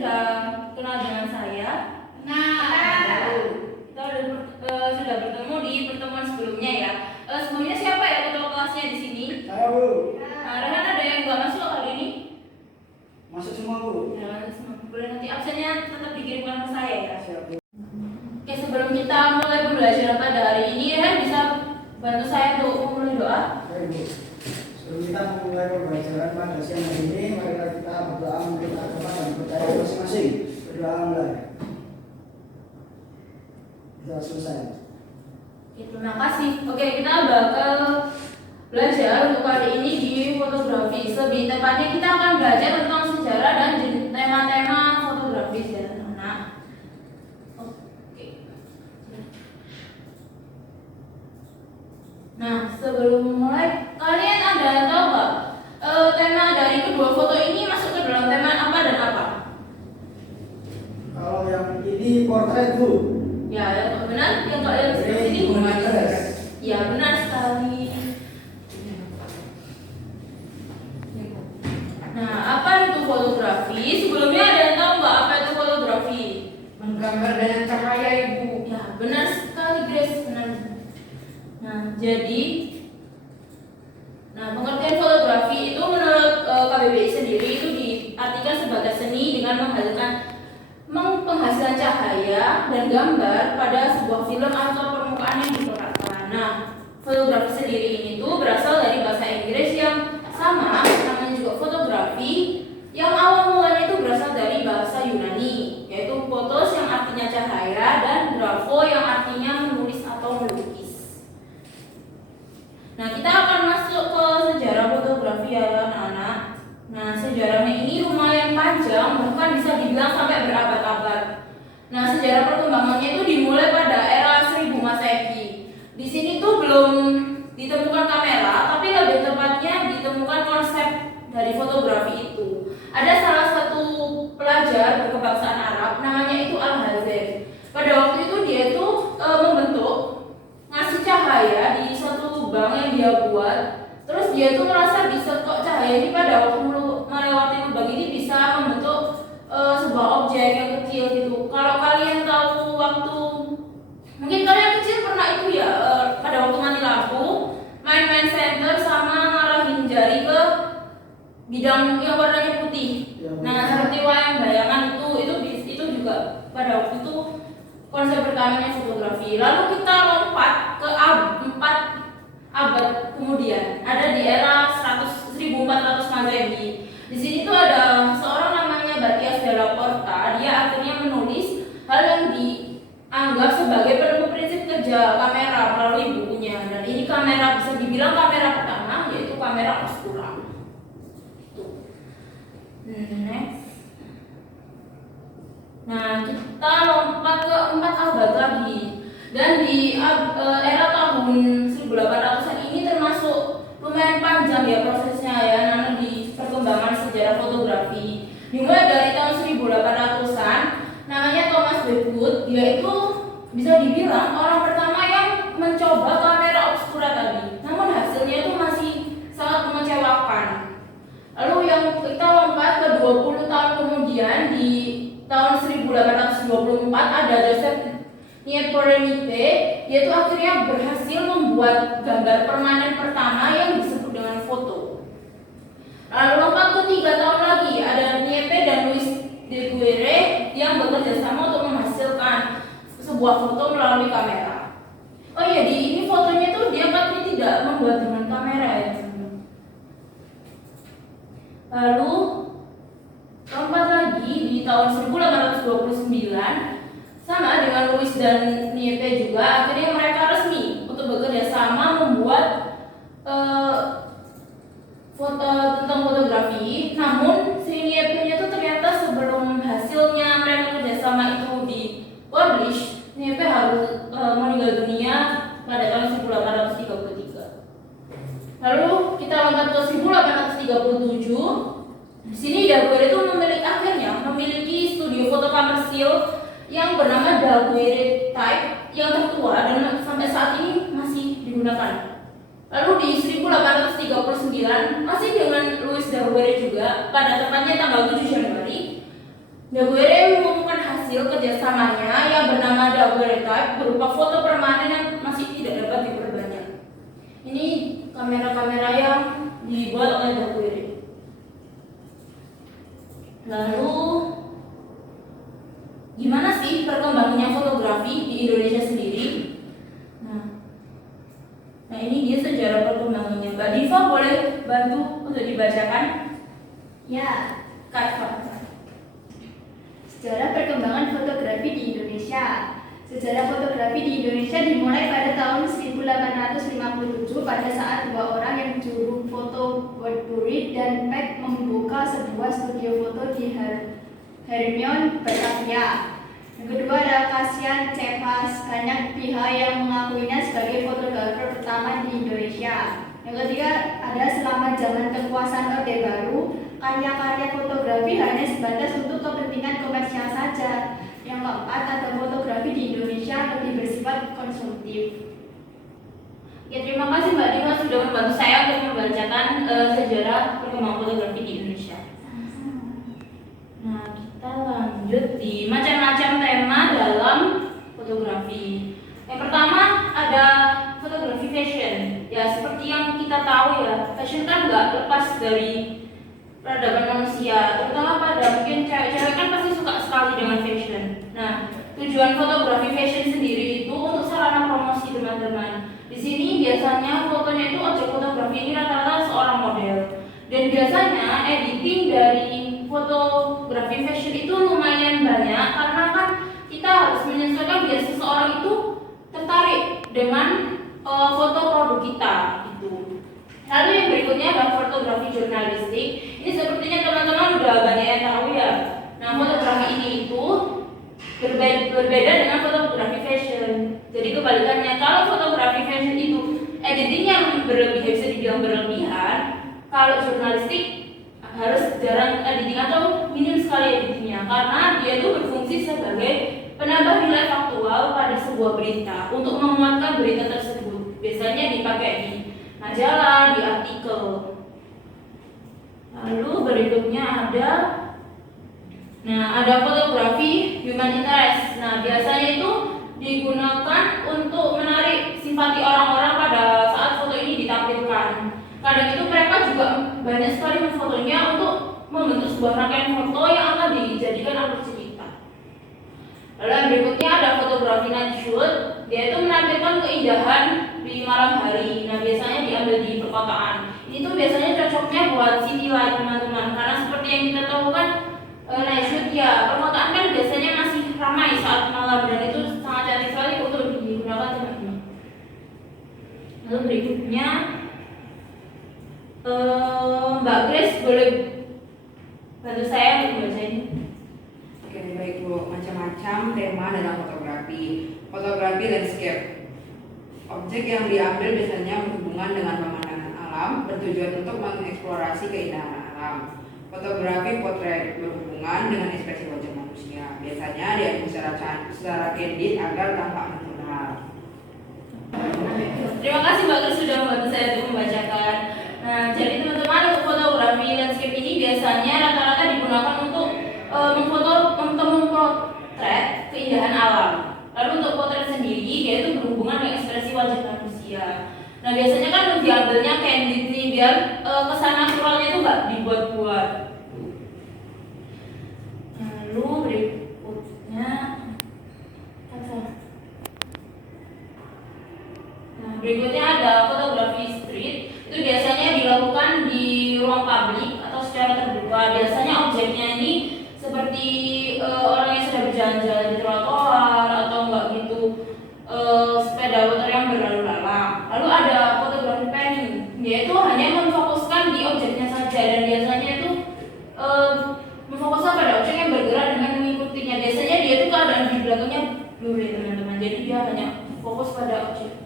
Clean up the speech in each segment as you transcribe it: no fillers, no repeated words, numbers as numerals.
sudah kenal dengan saya. Kita sudah bertemu di pertemuan sebelumnya ya. Sebelumnya siapa ya ketua kelasnya di sini? Saya, Bu. Rehan ada yang nggak masuk kali ini? Masuk semua, Bu. Ya, boleh nanti absennya tetap dikirimkan ke saya ya. Siap, Bu. Oke, sebelum kita mulai pembelajaran pada hari ini, Rehan bisa bantu saya untuk memulai doa? Baik, Bu. Sebelum kita memulai pembelajaran pada siang hari ini, mari kita berdoa meminta kepada dan percaya masing-masing. Berdoa mulai. Kita selesai. Oke, terima kasih. Oke, kita bakal belajar untuk kali ini di fotografi. Lebih tepatnya kita akan belajar tentang sejarah dan tema-tema fotografis ya teman-teman. Oke. Nah, sebelum mulai, kalian ada tahu nggak tema dari kedua foto ini masuk ke dalam tema apa dan apa? Kalau yang ini portret, Bu. Ya, yang benar yang kalian sebelah sini. Ya, benar sekali. Nah, apa itu fotografi? Sebelumnya ada yang tahu nggak apa itu fotografi? Menggambar dengan cahaya, Ibu. Ya, benar sekali, Grace. Benar. Nah, jadi, pengertian fotografi itu menurut KBBI sendiri itu diartikan sebagai seni dengan penghasilan cahaya dan gambar pada sebuah film atau permukaan yang diperlihatkan. Nah, fotografi sendiri ini tuh berasal dari bahasa Inggris yang sama, namanya juga fotografi, yang awal mulanya itu berasal dari bahasa Yunani, yaitu fotos yang artinya cahaya dan grafo yang artinya menulis atau melukis. Nah, kita akan masuk ke sejarah fotografi ya anak-anak. Nah, sejarahnya ini lumayan panjang, bahkan bisa dibilang sampai berabad-abad. Nah, sejarah perkembangannya itu dimulai pada era 1000 Masehi. Di sini tuh belum ditemukan kamera, tapi lebih tepatnya ditemukan konsep dari fotografi itu. Ada salah satu pelajar berkebangsaan Arab, namanya itu Al-Hazir. Pada waktu itu dia itu membentuk ngasih cahaya di suatu lubang yang dia buat. Terus dia tuh merasa bisa kok cahaya ini pada waktu melewati lubang ini bisa membentuk sebuah objek yang kecil gitu. Kalau kalian tahu waktu mungkin kalian kecil pernah itu ya pada waktu mati lampu main-main center sama ngarahin jari ke bidang yang warnanya putih. Nah, seperti wayang bayangan itu juga pada waktu itu konsep pertamanya fotografi. Lalu kita lompat ke 4 abad kemudian, ada di era 1400 Masehi. Di sini tuh ada seorang namanya Batias della Porta. Dia akhirnya menulis hal yang dianggap sebagai penemu prinsip kerja kamera melalui bukunya. Dan ini kamera bisa dibilang kamera pertama, yaitu kamera obscura. Next. Nah, kita lompat ke 4 abad lagi. Dan di era tahun 1800-an ini termasuk lumayan panjang ya prosesnya ya nanti di perkembangan sejarah fotografi. Dimulai dari tahun 1800-an, namanya Thomas Westwood. Dia itu bisa dibilang orang pertama yang mencoba kamera obscura tadi. Namun hasilnya itu masih sangat mengecewakan. Lalu yang kita lompat ke 20 tahun kemudian, di tahun 1824 ada Joseph Nieporenipe. Dia itu akhirnya berhasil membuat gambar permanen pertama yang disebut dengan foto. Lalu lompat ke 3 tahun lagi, ada Niepe dan Louis de Guerre yang bekerja sama untuk menghasilkan sebuah foto melalui kamera. Oh iya, di ini fotonya tuh dia katanya tidak membuat dengan kamera ya. Lalu lompat lagi di tahun 1829 sama dengan Louis dan Niepe juga, akhirnya mereka resmi untuk bekerja sama membuat tentang fotografi. Namun si Niepe-nya itu ternyata sebelum hasilnya mereka kerjasama itu di publish, Niepe harus meninggal dunia pada tahun 1833. Lalu kita lompat ke 1837. Di sini Daguerre itu memiliki studio foto komersil yang bernama Daguerre Type yang tertua dan sampai saat ini masih digunakan. Lalu di 1839 masih dengan Louis Daguerre juga, pada tepatnya tanggal 7 Januari Daguerre mengumumkan hasil kerjasamanya yang bernama daguerreotype berupa foto permanen yang masih tidak dapat diperbanyak. Ini kamera-kamera yang dibuat oleh Daguerre. Lalu, gimana sih perkembangannya fotografi di Indonesia sendiri? Nah ini dia sejarah perkembangannya. Mbak Diva boleh bantu untuk dibacakan? Ya, Kak. sejarah perkembangan fotografi di Indonesia. Sejarah fotografi di Indonesia dimulai pada tahun 1857 pada saat dua orang yang juru foto Woodbury dan Peck membuka sebuah studio foto di Hermione, Batavia. Yang kedua adalah Cassian Cepas, banyak pihak yang mengakuinya sebagai fotografer pertama di Indonesia. Yang ketiga ada selama zaman kekuasaan Orde Baru, karya-karya fotografi hanya sebatas untuk kepentingan komersial saja. Yang keempat ada fotografi di Indonesia lebih bersifat konsumtif. Ya, terima kasih Mbak Diva sudah membantu saya untuk membacakan sejarah perkembangan fotografi di Indonesia. Nah, kita lanjut di macam-macam tema dalam fotografi. Yang pertama ada fotografi fashion. Ya, seperti yang kita tahu ya, fashion kan nggak lepas dari peradaban manusia, terutama pada mungkin cewek-cewek kan pasti suka sekali dengan fashion. Nah, tujuan fotografi fashion sendiri itu untuk sarana promosi teman-teman. Di sini biasanya fotonya itu objek fotografi ini rata-rata seorang model. Dan biasanya editing dari fotografi fashion itu lumayan banyak karena kan kita harus menyesuaikan biar seseorang itu tertarik dengan foto produk kita gitu. Lalu yang berikutnya adalah fotografi jurnalistik. Ini sepertinya teman-teman udah banyak yang tahu ya. Nah, fotografi ini itu berbeda dengan fotografi fashion. Jadi kebalikannya, kalau fotografi fashion itu editingnya berlebihan, bisa dibilang berlebihan. Kalau jurnalistik harus jarang editing atau minim sekali editingnya, karena dia itu berfungsi sebagai penambah nilai faktual pada sebuah berita untuk menguatkan berita tersebut. Biasanya dipakai di majalah, di artikel. Lalu berikutnya ada fotografi human interest. Nah, biasanya itu digunakan untuk menarik simpati orang-orang pada saat foto ini ditampilkan. Kadang itu mereka juga banyak sekali memfotonya untuk membentuk sebuah rangkaian foto yang akan dijadikan alur cerita. Lalu yang berikutnya ada fotografi night shoot. Dia itu menampilkan keindahan di malam hari. Nah, biasanya diambil di perkotaan. Ini tuh biasanya cocoknya buat city light teman-teman, karena seperti yang kita tahu kan night shoot ya, perkotaan kan biasanya masih ramai saat malam dan itu sangat cantik sekali untuk digunakan teman-teman. Lalu berikutnya Mbak Grace boleh bantu saya untuk membaca ini? Oke, baik Bu. Macam-macam tema dalam fotografi. Fotografi landscape. Objek yang diambil biasanya berhubungan dengan pemandangan alam, bertujuan untuk mengeksplorasi keindahan alam. Fotografi potret berhubungan dengan ekspresi wajah manusia. Biasanya diambil secara candid agar tampak natural. Terima kasih Mbak Grace sudah membantu saya untuk membacakan. Nah, jadi teman-teman, untuk fotografi landscape ini biasanya rata-rata digunakan untuk memotret keindahan alam. Lalu untuk potret sendiri, dia itu berhubungan dengan ekspresi wajah manusia. Nah, biasanya kan diambilnya candid nih, biar kesan naturalnya itu nggak dibuat-buat. Lalu berikutnya ada fotografi street. Itu biasanya dilakukan di ruang publik atau secara terbuka. Biasanya objeknya ini seperti orang yang sedang berjalan-jalan di trotoar atau enggak gitu, sepeda motor yang berlalu lalang. Lalu ada fotografi panning. Dia itu hanya memfokuskan di objeknya saja dan biasanya itu memfokuskan pada objek yang bergerak dengan mengikutinya. Biasanya dia itu keadaan di belakangnya blur ya teman-teman. Jadi dia hanya fokus pada objek.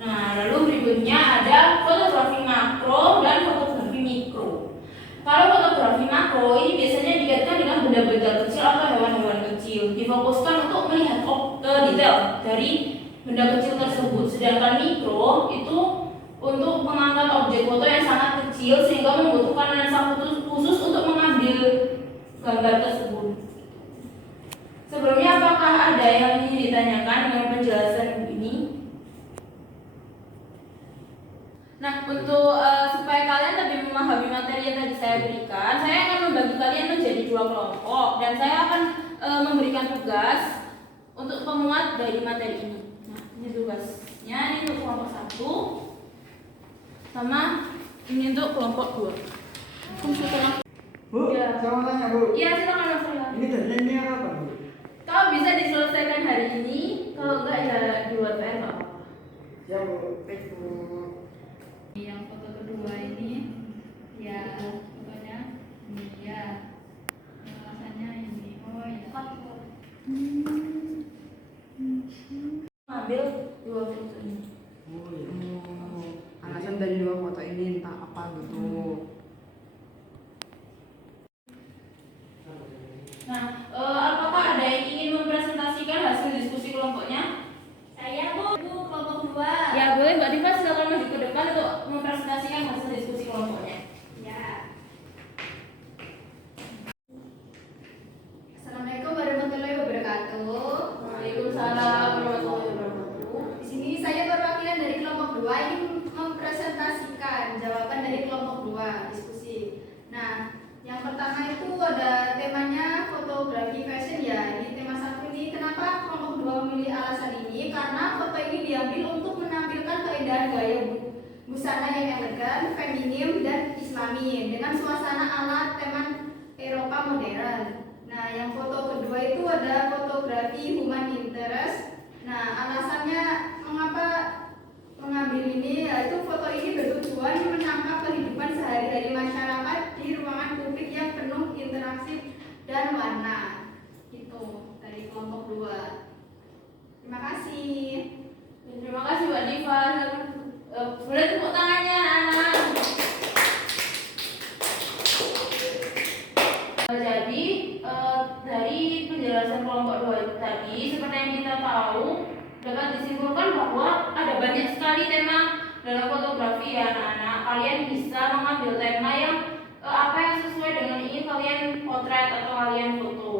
Nah, lalu berikutnya ada fotografi makro dan fotografi mikro. Kalau fotografi makro ini biasanya dikaitkan dengan benda-benda kecil atau hewan-hewan kecil, difokuskan untuk melihat detail dari benda kecil tersebut. Sedangkan mikro itu untuk mengangkat objek foto yang sangat kecil sehingga membutuhkan lensa khusus untuk mengambil gambar tersebut. Sebelumnya, apakah ada yang ingin ditanyakan dengan penjelasan ini? Nah, untuk supaya kalian lebih memahami materi yang tadi saya berikan, saya akan membagi kalian menjadi 2 kelompok dan saya akan memberikan tugas untuk pemuat dari materi ini. Nah, ini tugasnya, ini untuk kelompok 1 sama ini untuk kelompok 2. Bu, Ya. saya mau tanya Bu. Iya, silakan Mas Rila. Ini deadline-nya kapan Bu? Kalau bisa diselesaikan hari ini, kalau enggak ya di luar PR nggak apa-apa. Siap Bu. Baik, Bu. Yang foto kedua ini ya fotonya ini ya alasannya ini oh ya Ambil 2 foto ini. Oh iya. Alasan dari 2 foto ini tentang apa gitu. Nah, apakah ada yang ingin mempresentasikan hasil diskusi kelompoknya? saya bu kelompok 2 Ya, boleh Mbak Diva, silakan maju ke depan untuk mempresentasikan hasil diskusi kelompoknya. ya. Assalamualaikum warahmatullahi wabarakatuh. Waalaikumsalam warahmatullahi wabarakatuh. Di sini saya perwakilan dari kelompok 2 ingin mempresentasikan jawaban dari kelompok 2 diskusi. Nah, yang pertama itu ada temanya fotografi fashion ya. Ini tema 1 ini kenapa kelompok 2 memilih alasan ini? Karena foto ini diambil untuk menampilkan keindahan gaya busana yang elegan, feminim dan islami dengan suasana ala tema Eropa modern. Nah, yang foto kedua itu ada fotografi human interest. Nah, alasannya mengapa mengambil ini yaitu foto ini bertujuan menangkap kehidupan sehari-hari masyarakat di ruangan publik yang penuh interaksi dan warna. Itu dari kelompok 2. Terima kasih. Terima kasih Mbak Diva. Boleh tepuk tangannya anak-anak. Jadi dari penjelasan kelompok 2 itu tadi, seperti yang kita tahu, dapat disimpulkan bahwa ada banyak sekali tema dalam fotografi ya anak-anak. Kalian bisa mengambil tema yang apa yang sesuai dengan ingin kalian potret atau kalian foto.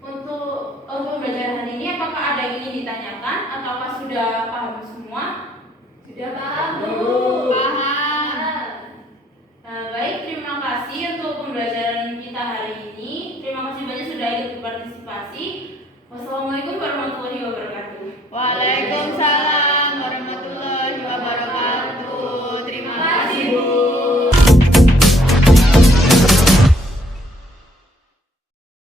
Untuk pembelajaran hari ini, apakah ada yang ingin ditanyakan ataukah sudah paham semua? Sudah paham, Bu? Paham.